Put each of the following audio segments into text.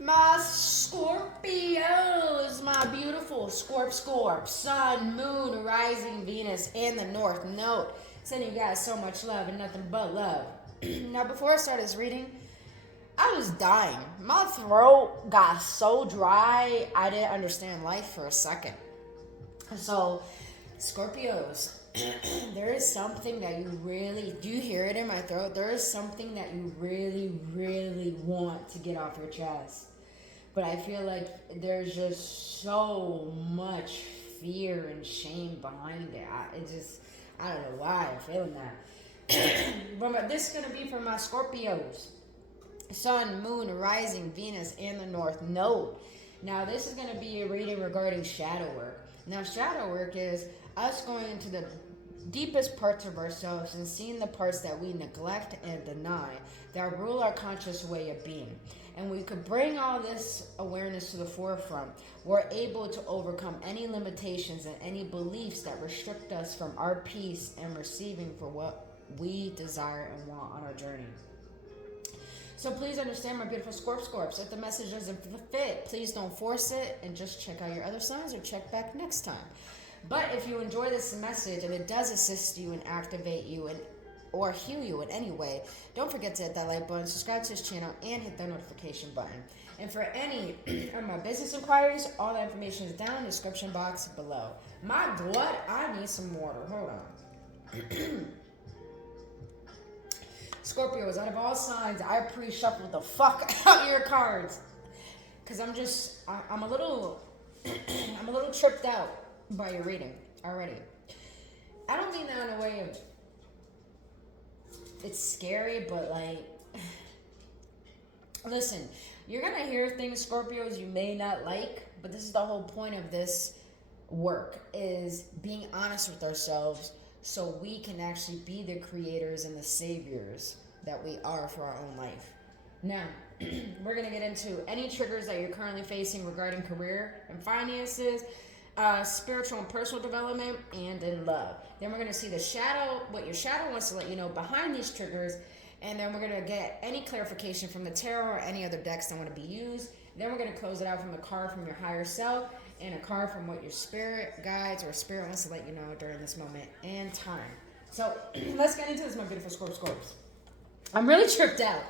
My Scorpios, my beautiful Scorp, Sun, Moon, Rising, Venus, and the North Node. Sending you guys so much love and nothing but love. Now, before I start this reading, I was dying. My throat got so dry, I didn't understand life for a second. So, Scorpios, there is something that you really, do you hear it in my throat? There is something that you really, really want to get off your chest. But I feel like there's just so much fear and shame behind it. I don't know why I'm feeling that. But this is going to be for my Scorpios. Sun, Moon, Rising, Venus, and the North Node. Now, this is going to be a reading regarding shadow work. Now, shadow work is us going into the deepest parts of ourselves and seeing the parts that we neglect and deny that rule our conscious way of being. And we could bring all this awareness to the forefront. We're able to overcome any limitations and any beliefs that restrict us from our peace and receiving for what we desire and want on our journey. So please understand, my beautiful Scorps. If the message doesn't fit, please don't force it and just check out your other signs or check back next time. But if you enjoy this message and it does assist you and activate you or heal you in any way, don't forget to hit that like button, subscribe to this channel, and hit that notification button. And for any of my business inquiries, all that information is down in the description box below. My God, I need some water. Hold on. Scorpios, out of all signs, I pre-shuffled the fuck out your cards. Because I'm a little tripped out by your reading already. I don't mean that in a way of, it's scary, but like, listen, you're going to hear things, Scorpios, you may not like, but this is the whole point of this work, is being honest with ourselves so we can actually be the creators and the saviors that we are for our own life. Now, we're going to get into any triggers that you're currently facing regarding career and finances, spiritual and personal development, and in love. Then we're going to see the shadow, what your shadow wants to let you know behind these triggers, and then we're going to get any clarification from the tarot or any other decks that want to be used. Then we're going to close it out from a card from your higher self and a card from what your spirit guides or spirit wants to let you know during this moment and time. So let's get into this, my beautiful Scorps. I'm really tripped out.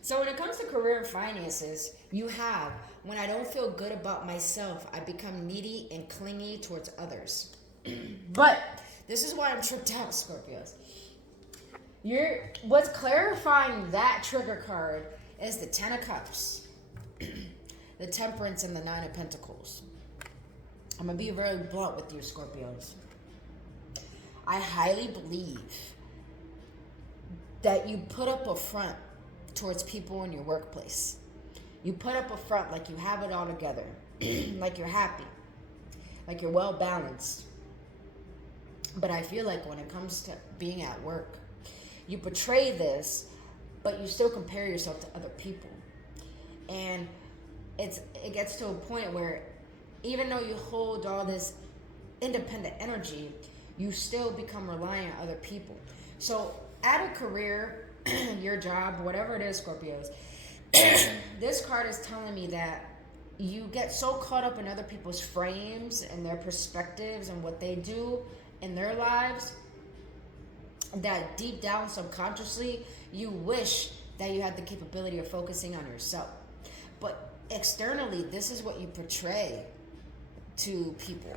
So when it comes to career and finances, you have, when I don't feel good about myself, I become needy and clingy towards others. But this is why I'm tripped out, Scorpios. What's clarifying that trigger card is the 10 of Cups, the Temperance, and the 9 of Pentacles. I'm going to be very blunt with you, Scorpios. I highly believe that you put up a front towards people in your workplace. You put up a front like you have it all together, like you're happy, like you're well balanced. But I feel like when it comes to being at work, you portray this, but you still compare yourself to other people. And it gets to a point where even though you hold all this independent energy, you still become reliant on other people. So at a career, your job, whatever it is, Scorpios, this card is telling me that you get so caught up in other people's frames and their perspectives and what they do in their lives that deep down subconsciously you wish that you had the capability of focusing on yourself. But externally, this is what you portray to people.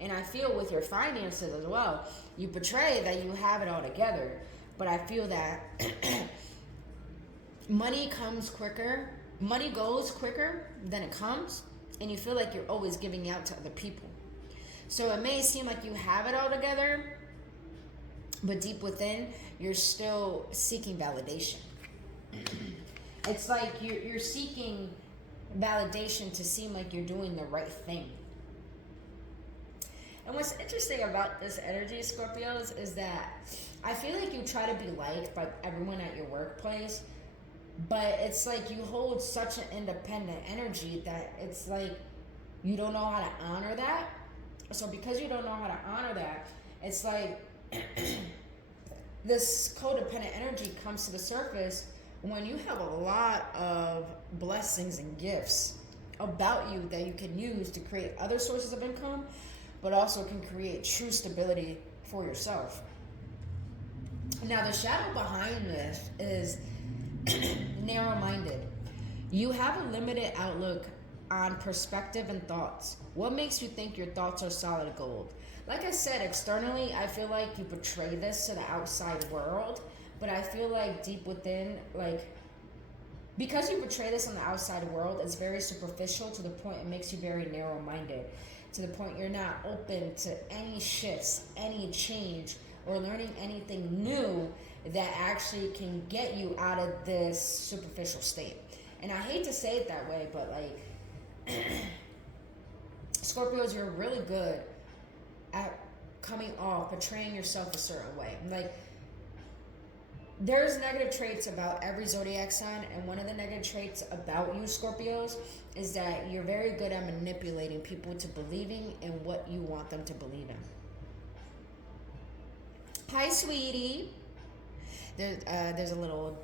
And I feel with your finances as well, you portray that you have it all together. But I feel that money goes quicker than it comes, and you feel like you're always giving out to other people. So it may seem like you have it all together, but deep within, you're still seeking validation. It's like you're seeking validation to seem like you're doing the right thing. And what's interesting about this energy, Scorpios, is that I feel like you try to be liked by everyone at your workplace, but it's like you hold such an independent energy that it's like you don't know how to honor that. So because you don't know how to honor that, it's like this codependent energy comes to the surface when you have a lot of blessings and gifts about you that you can use to create other sources of income, but also can create true stability for yourself. Now, the shadow behind this is narrow-minded. You have a limited outlook on perspective and thoughts. What makes you think your thoughts are solid gold? Like I said, externally, I feel like you portray this to the outside world, but I feel like deep within, like, because you portray this on the outside world, it's very superficial to the point it makes you very narrow-minded, to the point you're not open to any shifts, any change, or learning anything new that actually can get you out of this superficial state. And I hate to say it that way, but like, Scorpios, you're really good at coming off, portraying yourself a certain way. Like, there's negative traits about every zodiac sign, and one of the negative traits about you, Scorpios, is that you're very good at manipulating people to believing in what you want them to believe in. Hi, sweetie. There's a little,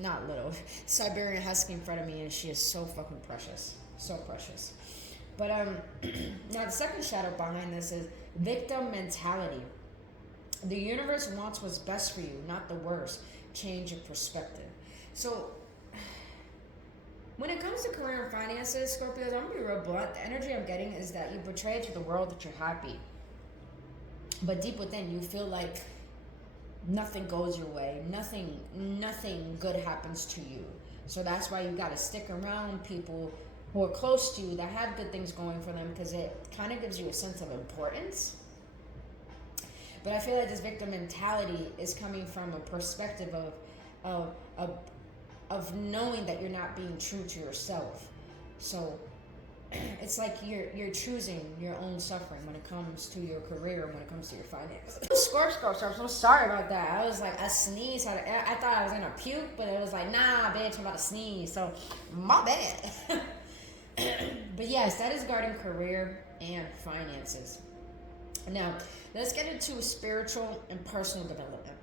not little, Siberian Husky in front of me, and she is so fucking precious. So precious. But now the second shadow behind this is victim mentality. The universe wants what's best for you, not the worst. Change your perspective. So, when it comes to career and finances, Scorpios, I'm going to be real blunt. The energy I'm getting is that you portray to the world that you're happy. But deep within, you feel like nothing goes your way. Nothing good happens to you. So that's why you got to stick around people who are close to you that have good things going for them, because it kind of gives you a sense of importance. But I feel like this victim mentality is coming from a perspective of knowing that you're not being true to yourself. So it's like you're choosing your own suffering when it comes to your career, when it comes to your finances. Scorpio, I'm so sorry about that. I was like, I sneezed. I thought I was gonna puke, but it was like, nah, bitch, I'm about to sneeze. So my bad. But yes, that is regarding career and finances. Now, let's get into spiritual and personal development.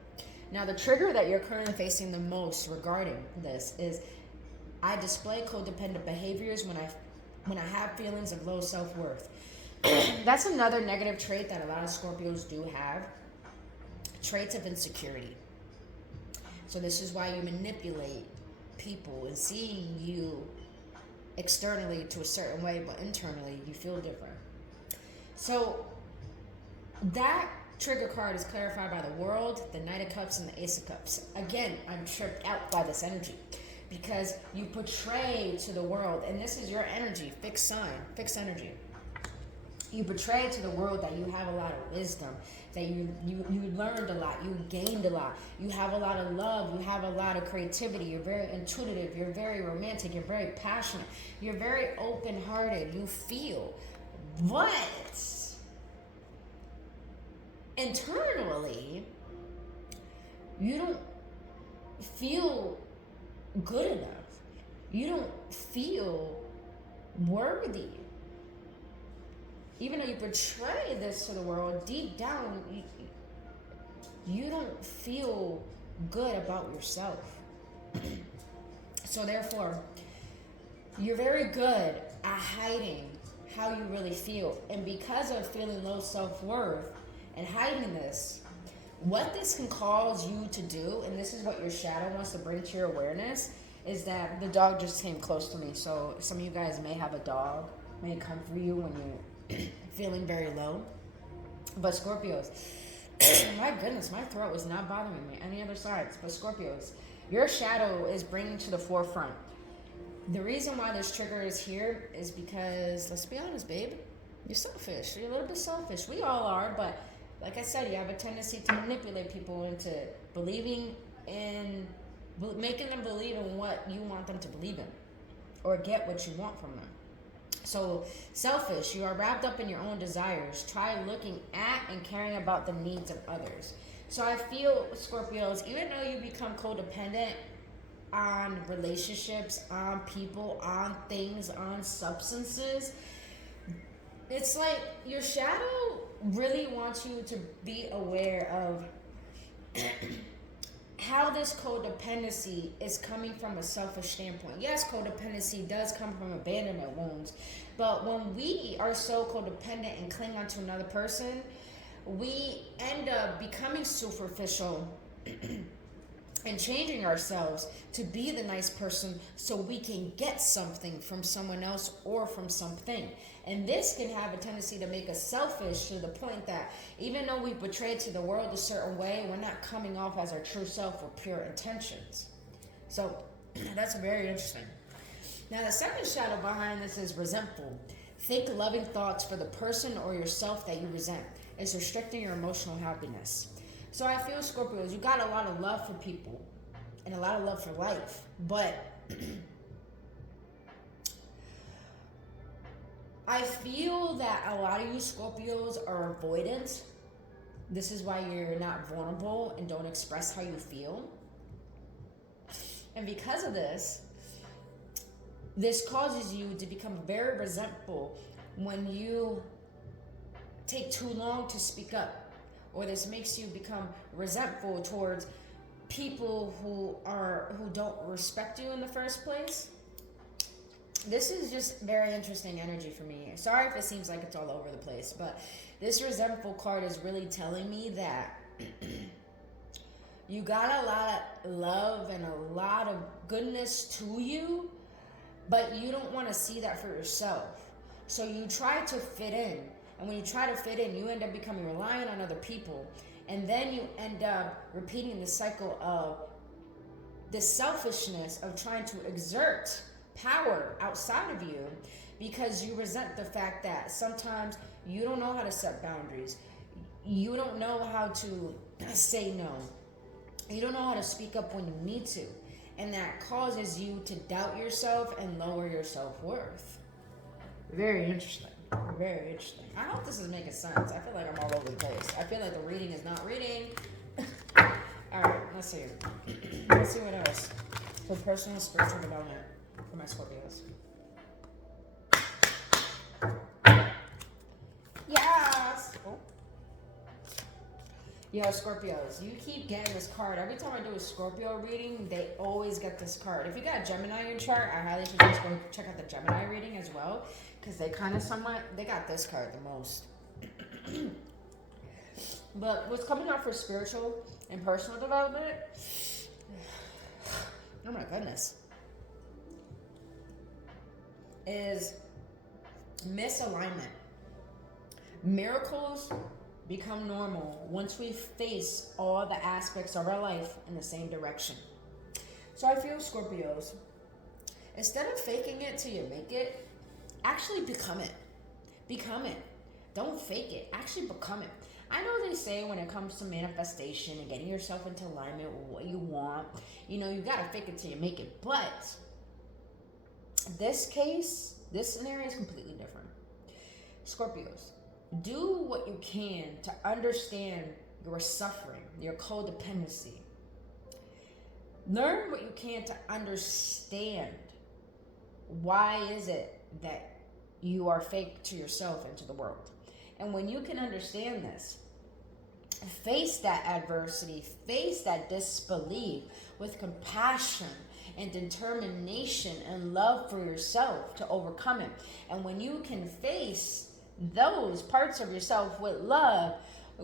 Now, the trigger that you're currently facing the most regarding this is I display codependent behaviors when I have feelings of low self-worth. That's another negative trait that a lot of Scorpios do have. Traits of insecurity. So this is why you manipulate people and seeing you externally to a certain way, but internally you feel different. So that trigger card is clarified by the World, the Knight of Cups, and the Ace of Cups. Again, I'm tripped out by this energy because you portray to the world, and this is your energy, fixed sign, fixed energy. You portray to the world that you have a lot of wisdom, that you learned a lot, you gained a lot, you have a lot of love, you have a lot of creativity, you're very intuitive, you're very romantic, you're very passionate, you're very open-hearted, you feel. But internally, you don't feel good enough. You don't feel worthy. Even though you portray this to the world, deep down, you don't feel good about yourself. So therefore, you're very good at hiding how you really feel. And because of feeling low self-worth and hiding this, what this can cause you to do, and this is what your shadow wants to bring to your awareness, is that the dog just came close to me. So some of you guys may have a dog, may come for you when you're feeling very low. But Scorpios, my goodness, my throat was not bothering me any other sides. But Scorpios, your shadow is bringing to the forefront. The reason why this trigger is here is because, let's be honest, babe, you're selfish. You're a little bit selfish. We all are, but like I said, you have a tendency to manipulate people into believing in, making them believe in what you want them to believe in, or get what you want from them. So, selfish, you are wrapped up in your own desires. Try looking at and caring about the needs of others. So I feel, Scorpios, even though you become codependent on relationships, on people, on things, on substances, it's like your shadow really wants you to be aware of how this codependency is coming from a selfish standpoint. Yes, codependency does come from abandonment wounds, but when we are so codependent and cling onto another person, we end up becoming superficial and changing ourselves to be the nice person so we can get something from someone else or from something. And this can have a tendency to make us selfish to the point that even though we've betrayed to the world a certain way, we're not coming off as our true self or pure intentions. So that's very interesting. Now, the second shadow behind this is resentful. Think loving thoughts for the person or yourself that you resent. It's restricting your emotional happiness. So I feel, Scorpios, you got a lot of love for people and a lot of love for life, but I feel that a lot of you Scorpios are avoidant. This is why you're not vulnerable and don't express how you feel. And because of this causes you to become very resentful when you take too long to speak up. Or this makes you become resentful towards people who don't respect you in the first place. This is just very interesting energy for me. Sorry if it seems like it's all over the place, but this resentful card is really telling me that you got a lot of love and a lot of goodness to you, but you don't want to see that for yourself. So you try to fit in. And when you try to fit in, you end up becoming reliant on other people. And then you end up repeating the cycle of the selfishness of trying to exert power outside of you because you resent the fact that sometimes you don't know how to set boundaries. You don't know how to say no. You don't know how to speak up when you need to. And that causes you to doubt yourself and lower your self-worth. Very interesting. Very interesting. I hope this is making sense. I feel like I'm all over the place. I feel like the reading is not reading. Alright, let's see. Let's see what else. For personal and spiritual development for my Scorpios. Yes! Oh. Yo, Scorpios, you keep getting this card. Every time I do a Scorpio reading, they always get this card. If you got Gemini in your chart, I highly suggest go check out the Gemini reading as well. Because they kind of they got this card the most. But what's coming out for spiritual and personal development? Oh my goodness. Is misalignment. Miracles become normal once we face all the aspects of our life in the same direction. So I feel, Scorpios, instead of faking it till you make it, actually become it. Become it. Don't fake it. Actually become it. I know they say when it comes to manifestation and getting yourself into alignment with what you want, you gotta fake it till you make it. But this scenario is completely different. Scorpios, do what you can to understand your suffering, your codependency. Learn what you can to understand why is it that you are fake to yourself and to the world. And when you can understand this, face that adversity, face that disbelief with compassion and determination and love for yourself to overcome it. And when you can face those parts of yourself with love,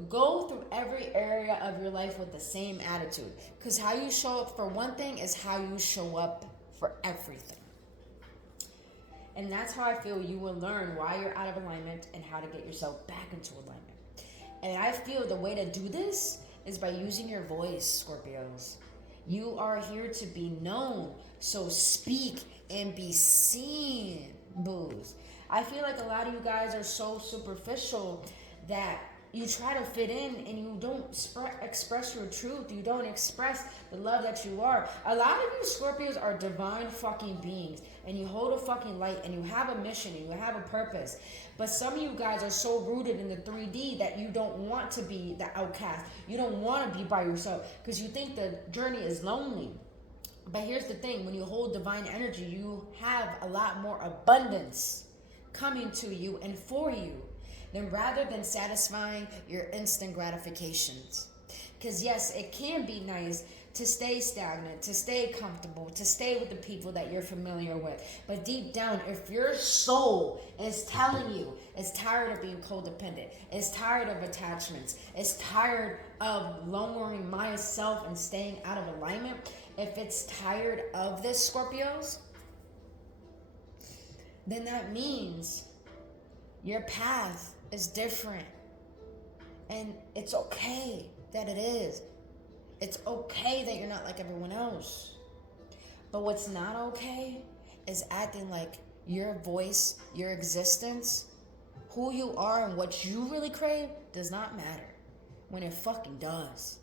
go through every area of your life with the same attitude. Because how you show up for one thing is how you show up for everything. And that's how I feel you will learn why you're out of alignment and how to get yourself back into alignment. And I feel the way to do this is by using your voice, Scorpios. You are here to be known, so speak and be seen, boos. I feel like a lot of you guys are so superficial that you try to fit in and you don't express your truth. You don't express the love that you are. A lot of you Scorpios are divine fucking beings and you hold a fucking light and you have a mission and you have a purpose. But some of you guys are so rooted in the 3D that you don't want to be the outcast. You don't want to be by yourself because you think the journey is lonely. But here's the thing, when you hold divine energy, you have a lot more abundance coming to you and for you. Then rather than satisfying your instant gratifications. Because yes, it can be nice to stay stagnant, to stay comfortable, to stay with the people that you're familiar with. But deep down, if your soul is telling you it's tired of being codependent, it's tired of attachments, it's tired of lowering myself and staying out of alignment, if it's tired of this, Scorpios, then that means your path is different. And it's okay that it is. It's okay that you're not like everyone else. But what's not okay is acting like your voice, your existence, who you are and what you really crave does not matter when it fucking does.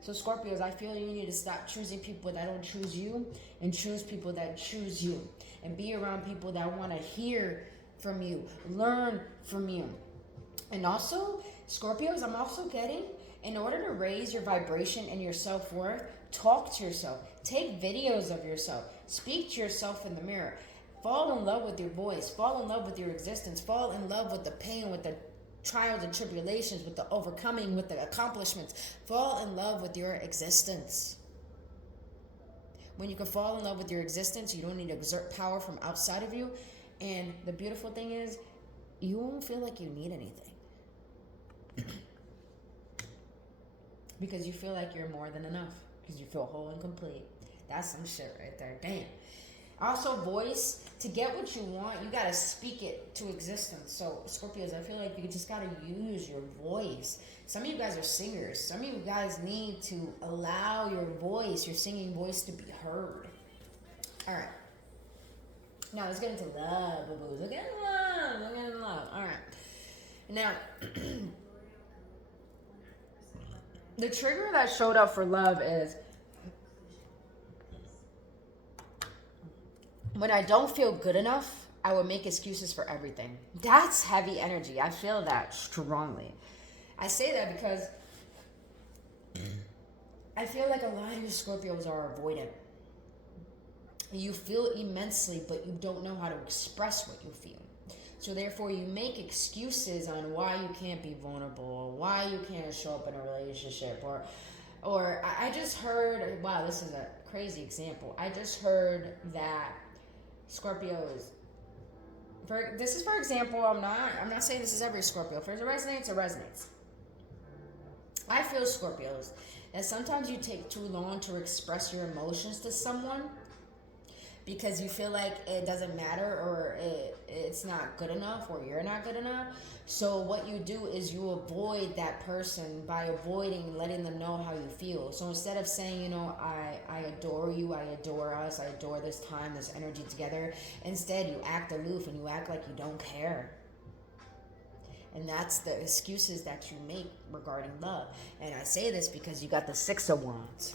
So Scorpios, I feel you need to stop choosing people that don't choose you and choose people that choose you. And be around people that want to hear from you, learn from you. And also, Scorpios, I'm also getting, in order to raise your vibration and your self-worth, talk to yourself. Take videos of yourself. Speak to yourself in the mirror. Fall in love with your voice. Fall in love with your existence. Fall in love with the pain, with the trials and tribulations, with the overcoming, with the accomplishments. Fall in love with your existence. When you can fall in love with your existence, you don't need to exert power from outside of you. And the beautiful thing is, you won't feel like you need anything. Because you feel like you're more than enough. Because you feel whole and complete. That's some shit right there. Damn. Also, voice. To get what you want, you got to speak it to existence. So, Scorpios, I feel like you just got to use your voice. Some of you guys are singers. Some of you guys need to allow your voice, your singing voice, to be heard. All right. Now, let's get into love, boo-boos. Let's get into love. Let's get into love. All right. Now, the trigger that showed up for love is when I don't feel good enough, I will make excuses for everything. That's heavy energy. I feel that strongly. I say that because I feel like a lot of you Scorpios are avoidant. You feel immensely, but you don't know how to express what you feel. So therefore, you make excuses on why you can't be vulnerable, why you can't show up in a relationship, or I just heard, wow, this is a crazy example. I just heard that Scorpios, this is for example, I'm not saying this is every Scorpio. If it resonates, it resonates. I feel, Scorpios, that sometimes you take too long to express your emotions to someone because you feel like it doesn't matter, or it's not good enough, or you're not good enough. So what you do is you avoid that person by avoiding letting them know how you feel. So instead of saying, you know, I adore you, I adore us, I adore this time, this energy together, instead you act aloof and you act like you don't care. And that's the excuses that you make regarding love. And I say this because you got the Six of Wands.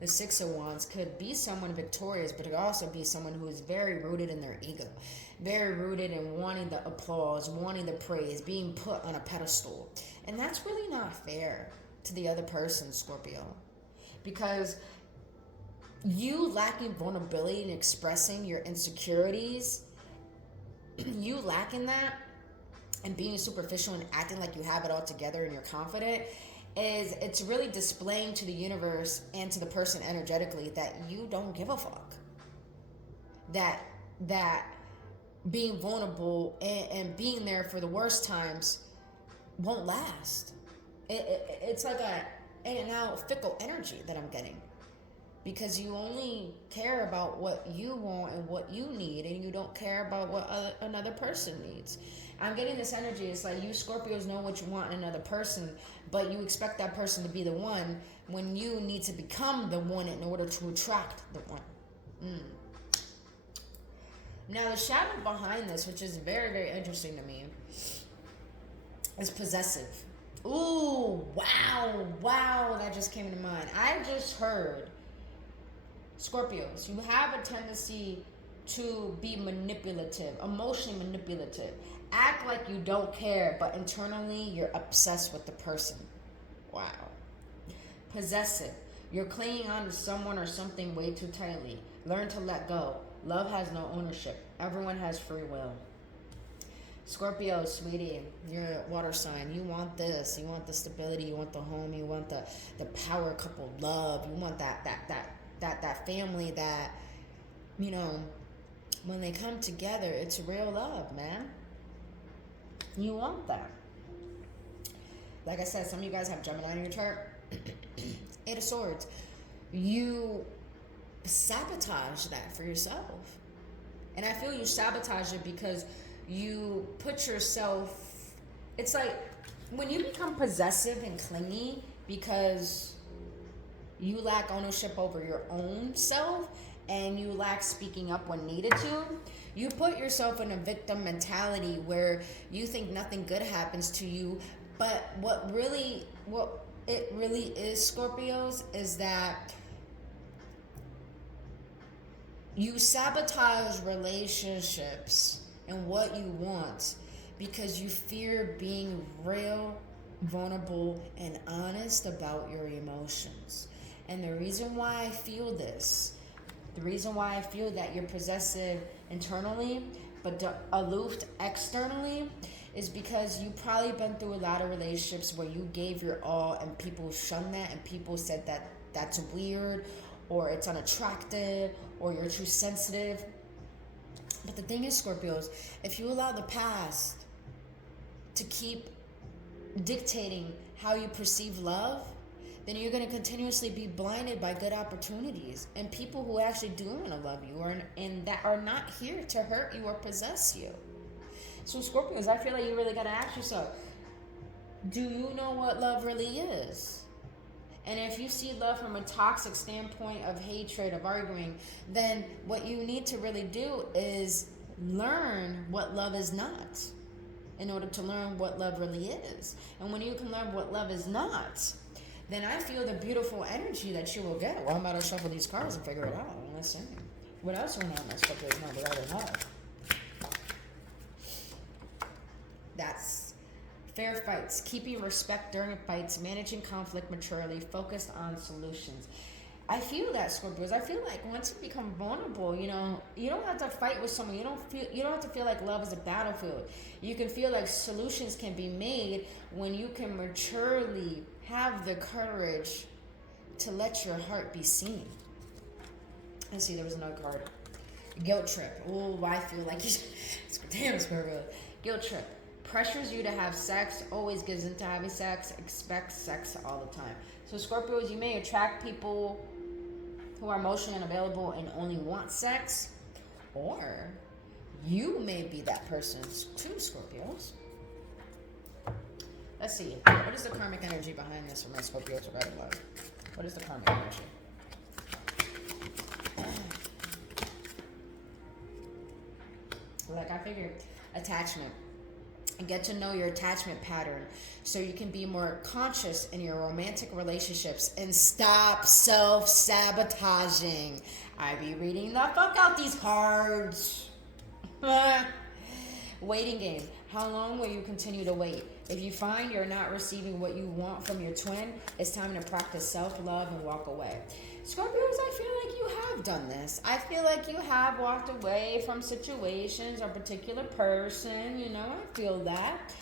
The Six of Wands could be someone victorious, but it could also be someone who is very rooted in their ego, very rooted in wanting the applause, wanting the praise, being put on a pedestal. And that's really not fair to the other person, Scorpio, because you lacking vulnerability and expressing your insecurities, you lacking that, and being superficial and acting like you have it all together and you're confident, it's really displaying to the universe and to the person energetically that you don't give a fuck. That being vulnerable and being there for the worst times won't last. It's like a in and out fickle energy that I'm getting, because you only care about what you want and what you need, and you don't care about what another person needs. I'm getting this energy. It's like you Scorpios know what you want in another person, but you expect that person to be the one when you need to become the one in order to attract the one. Now, the shadow behind this, which is very, very interesting to me, is possessive. Ooh, wow, that just came to mind. I just heard, Scorpios, you have a tendency to be manipulative, emotionally manipulative. Act like you don't care, but internally you're obsessed with the person. Wow. Possessive. You're clinging on to someone or something way too tightly. Learn to let go. Love has no ownership. Everyone has free will. Scorpio, sweetie, you're a water sign. You want this. You want the stability. You want the home. You want the power couple love. You want that family that, you know, when they come together, it's real love, man. You want that. Like I said, some of you guys have Gemini in your chart. Eight of Swords. You sabotage that for yourself. And I feel you sabotage it because you put yourself, it's like when you become possessive and clingy because you lack ownership over your own self and you lack speaking up when needed to, you put yourself in a victim mentality where you think nothing good happens to you. But what it really is, Scorpios, is that you sabotage relationships and what you want because you fear being real, vulnerable, and honest about your emotions. And the reason why I feel this, the reason why I feel that you're possessive internally but aloof externally, is because you've probably been through a lot of relationships where you gave your all and people shunned that and people said that that's weird or it's unattractive or you're too sensitive. But the thing is, Scorpios, if you allow the past to keep dictating how you perceive love, then you're going to continuously be blinded by good opportunities and people who actually do want to love you and that are not here to hurt you or possess you. So Scorpios, I feel like you really got to ask yourself, do you know what love really is? And if you see love from a toxic standpoint of hatred, of arguing, then what you need to really do is learn what love is not in order to learn what love really is. And when you can learn what love is not, then I feel the beautiful energy that you will get. Well, I'm about to shuffle these cards and figure it out. Let's see. What else went on in Scorpio's number that I love? That's fair fights, keeping respect during fights, managing conflict maturely, focused on solutions. I feel that, Scorpios. I feel like once you become vulnerable, you know, you don't have to fight with someone. You don't have to feel like love is a battlefield. You can feel like solutions can be made when you can maturely have the courage to let your heart be seen. Let's see, there was another card. Guilt trip. Oh, I feel like damn, Scorpio. Guilt trip. Pressures you to have sex, always gives into having sex, expects sex all the time. So Scorpios, you may attract people who are emotionally unavailable and only want sex, or you may be that person too, Scorpios. Let's see. What is the karmic energy behind this for my Scorpios regarding love? What is the karmic energy? Like I figured, attachment. And get to know your attachment pattern so you can be more conscious in your romantic relationships and stop self-sabotaging. I be reading the fuck out these cards. Waiting game. How long will you continue to wait? If you find you're not receiving what you want from your twin, it's time to practice self-love and walk away. Scorpios, I feel like you have done this. I feel like you have walked away from situations or a particular person. You know, I feel that.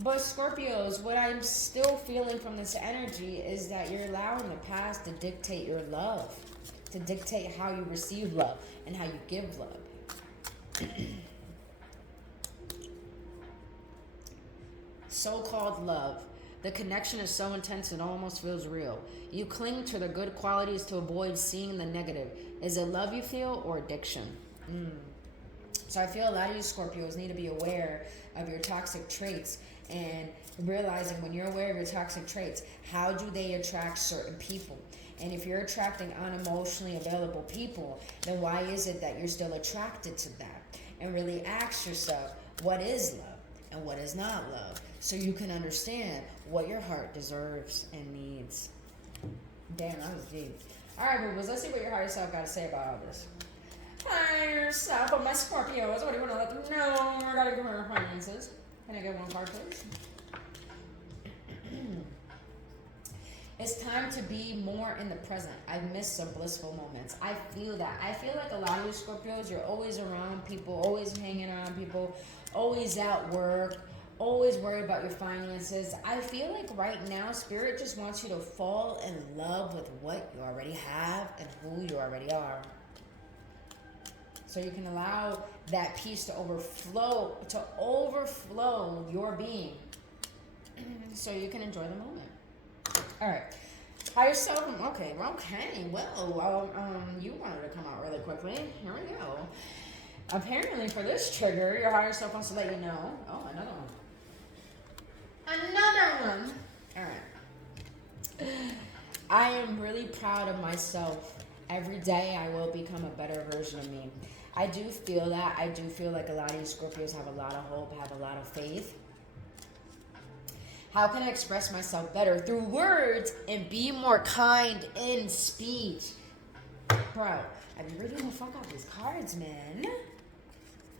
But Scorpios, what I'm still feeling from this energy is that you're allowing the past to dictate your love, to dictate how you receive love and how you give love. So-called love. The connection is so intense it almost feels real. You cling to the good qualities to avoid seeing the negative. Is it love you feel or addiction? So I feel a lot of you Scorpios need to be aware of your toxic traits and realizing when you're aware of your toxic traits, how do they attract certain people? And if you're attracting unemotionally available people, then why is it that you're still attracted to that? And really ask yourself, what is love and what is not love? So you can understand what your heart deserves and needs. Damn, that was deep. All right, boo-boos, let's see what your higher self got to say about all this. Higher self of my Scorpios. What do you want to let them know? I got to give her finances. Can I get one card, please? It's time to be more in the present. I miss some blissful moments. I feel that. I feel like a lot of you Scorpios, you're always around people, always hanging around people, always at work, always worried about your finances. I feel like right now, Spirit just wants you to fall in love with what you already have and who you already are. So you can allow that peace to overflow your being. So you can enjoy the moment. All right. Higher self. Okay. Well, you wanted to come out really quickly. Here we go. Apparently, for this trigger, your higher self wants to let you know. Oh, another one. Another one. All right. I am really proud of myself. Every day, I will become a better version of me. I do feel that. I do feel like a lot of you Scorpios have a lot of hope, have a lot of faith. How can I express myself better? Through words and be more kind in speech. Bro, I've been reading the fuck out these cards, man.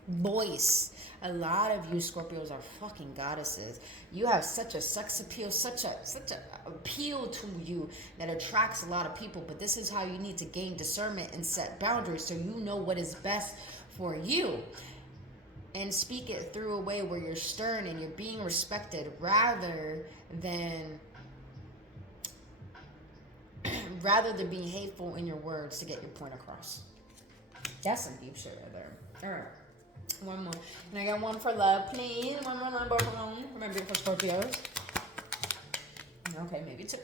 Voice. A lot of you Scorpios are fucking goddesses. You have such a sex appeal, such a appeal to you that attracts a lot of people. But this is how you need to gain discernment and set boundaries so you know what is best for you. And speak it through a way where you're stern and you're being respected rather than being hateful in your words to get your point across. That's some deep shit right there. All right. One more. And I got one for love, please. One more line, both alone. Remember for Scorpios. Okay, maybe two.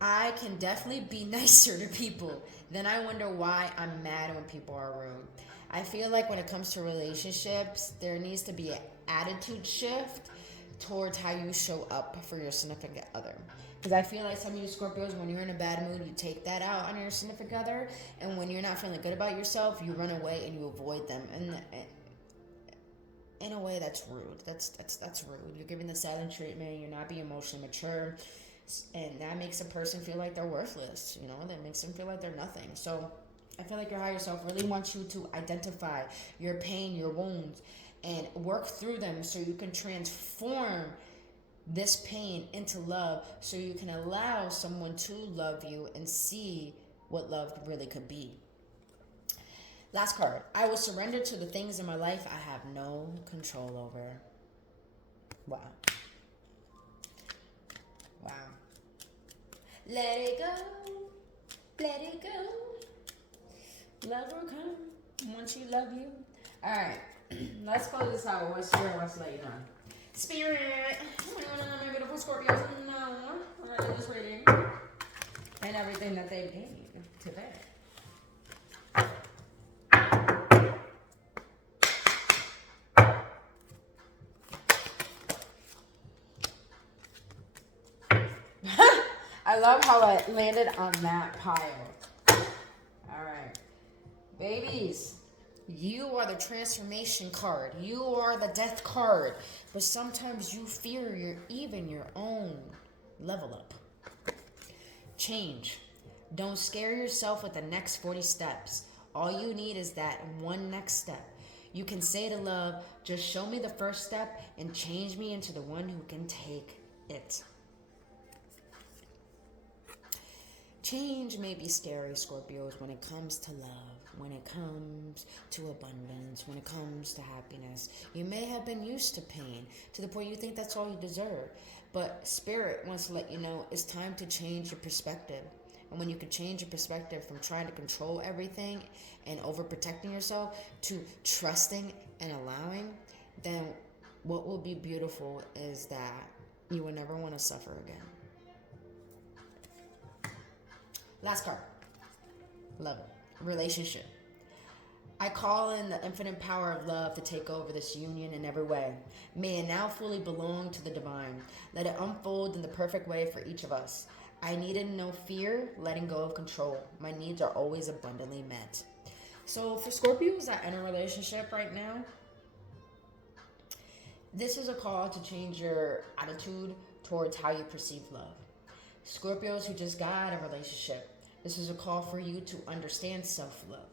I can definitely be nicer to people. Then I wonder why I'm mad when people are rude. I feel like when it comes to relationships, there needs to be an attitude shift towards how you show up for your significant other. Because I feel like some of you Scorpios, when you're in a bad mood, you take that out on your significant other. And when you're not feeling good about yourself, you run away and you avoid them. And in a way, that's rude. That's rude. You're giving the silent treatment. You're not being emotionally mature. And that makes a person feel like they're worthless. You know, that makes them feel like they're nothing. So I feel like your higher self really wants you to identify your pain, your wounds, and work through them so you can transform this pain into love so you can allow someone to love you and see what love really could be. Last card. I will surrender to the things in my life I have no control over. Wow. Wow. Let it go. Let it go. Love will come once you love you. All right. Let's close this out with what Spirit wants to let you know. Spirit, my beautiful Scorpios, no, we're going to do this reading and everything that they gave today. I love how it landed on that pile. All right. Babies, you are the transformation card. You are the death card. But sometimes you fear even your own level up. Change. Don't scare yourself with the next 40 steps. All you need is that one next step. You can say to love, just show me the first step and change me into the one who can take it. Change may be scary, Scorpios, when it comes to love, when it comes to abundance, when it comes to happiness. You may have been used to pain to the point you think that's all you deserve. But Spirit wants to let you know it's time to change your perspective. And when you can change your perspective from trying to control everything and overprotecting yourself to trusting and allowing, then what will be beautiful is that you will never want to suffer again. Last card. Love. Relationship. I call in the infinite power of love to take over this union in every way. May it now fully belong to the divine. Let it unfold in the perfect way for each of us. I needed no fear, letting go of control. My needs are always abundantly met. So for Scorpios that are in a relationship right now, this is a call to change your attitude towards how you perceive love. Scorpios who just got out of a relationship, this is a call for you to understand self-love.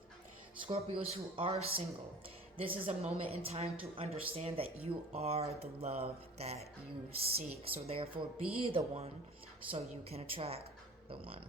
Scorpios who are single, This is a moment in time to understand that you are the love that you seek. So therefore, be the one so you can attract the one.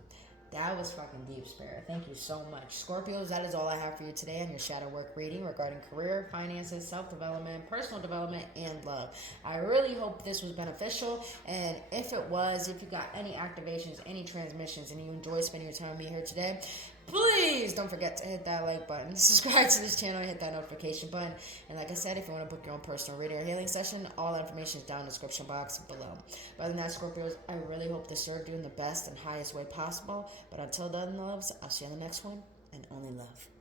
That was fucking deep, Spirit. Thank you so much. Scorpios, that is all I have for you today on your shadow work reading regarding career, finances, self-development, personal development, and love. I really hope this was beneficial. And if it was, if you got any activations, any transmissions, and you enjoyed spending your time with me here today, please don't forget to hit that like button, subscribe to this channel, and hit that notification button. And like I said, if you want to book your own personal reading or healing session, all that information is down in the description box below. But other than that, Scorpios, I really hope this served you in the best and highest way possible. But until then, loves, I'll see you on the next one, and only love.